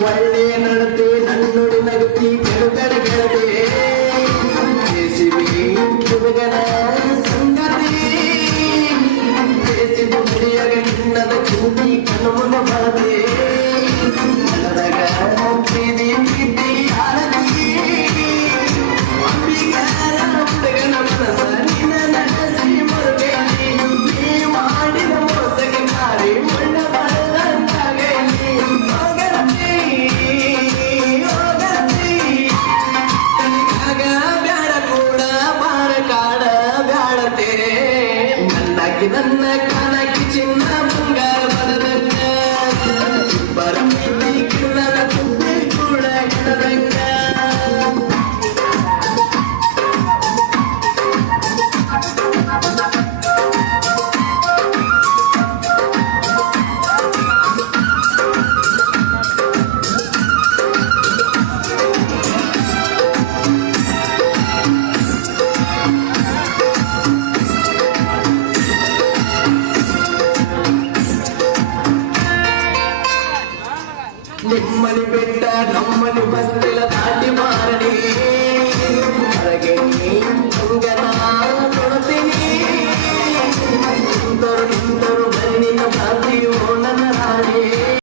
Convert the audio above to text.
ಒಳ್ಳೆ ನಡತೆ ನನ್ನುಡಿ ನಗುತ್ತಿ ಕೆಡುಗಡ ಗೆಳತೆ ಬೇಸಿಬಿ ಹುಡುಗನ ಸಂಗತಿ ಬೇಸಿಬು ಮುಡಿಯಗ ನಿನ್ನದ ಚೂಟಿ ಕಣ್ಣುಮುನ ಬರದೆ ಮನದಾಗ ಪ್ರೀತಿ ಪ್ರೀತಿ ಆರತಿ ಅಂಬಿಗರ ಹುಡುಗನ ಮನಸ ನಿನ್ನ ನಡೆಸಿ ಮರುಗೈತಿ ನೀ ಮಾಡಿದ ಮೋಸಗೆ ಮಾರಿ ಮಣ್ಣ ಬರದಂತಾಗೈತಿ ಹೋಗತಿ ಹೋಗತಿ ಕಲಿಗಾಗ ಬ್ಯಾಡ ಕೂಡ ಮಾರ ಕಾಡ ಬ್ಯಾಡತೆ ನನ್ನಾಗಿ ನನ್ನ ಕಾಲಕ್ಕೆ ಚಿನ್ನ ಬಂಗಾರ ಬರದಂಗ ಇಬ್ಬರ ಪ್ರೀತಿ ಕಿರಣದ ತುಂಬಿ ಕೂಡ ಹಿಡದಂಗ ನಿಮ್ಮನಿ ಬೆಟ್ಟ ನಮ್ಮನಿ ಬಸ್ತಿಲ ದಾಟಿ ಮಾರಡಿ ಹೊರಗೆ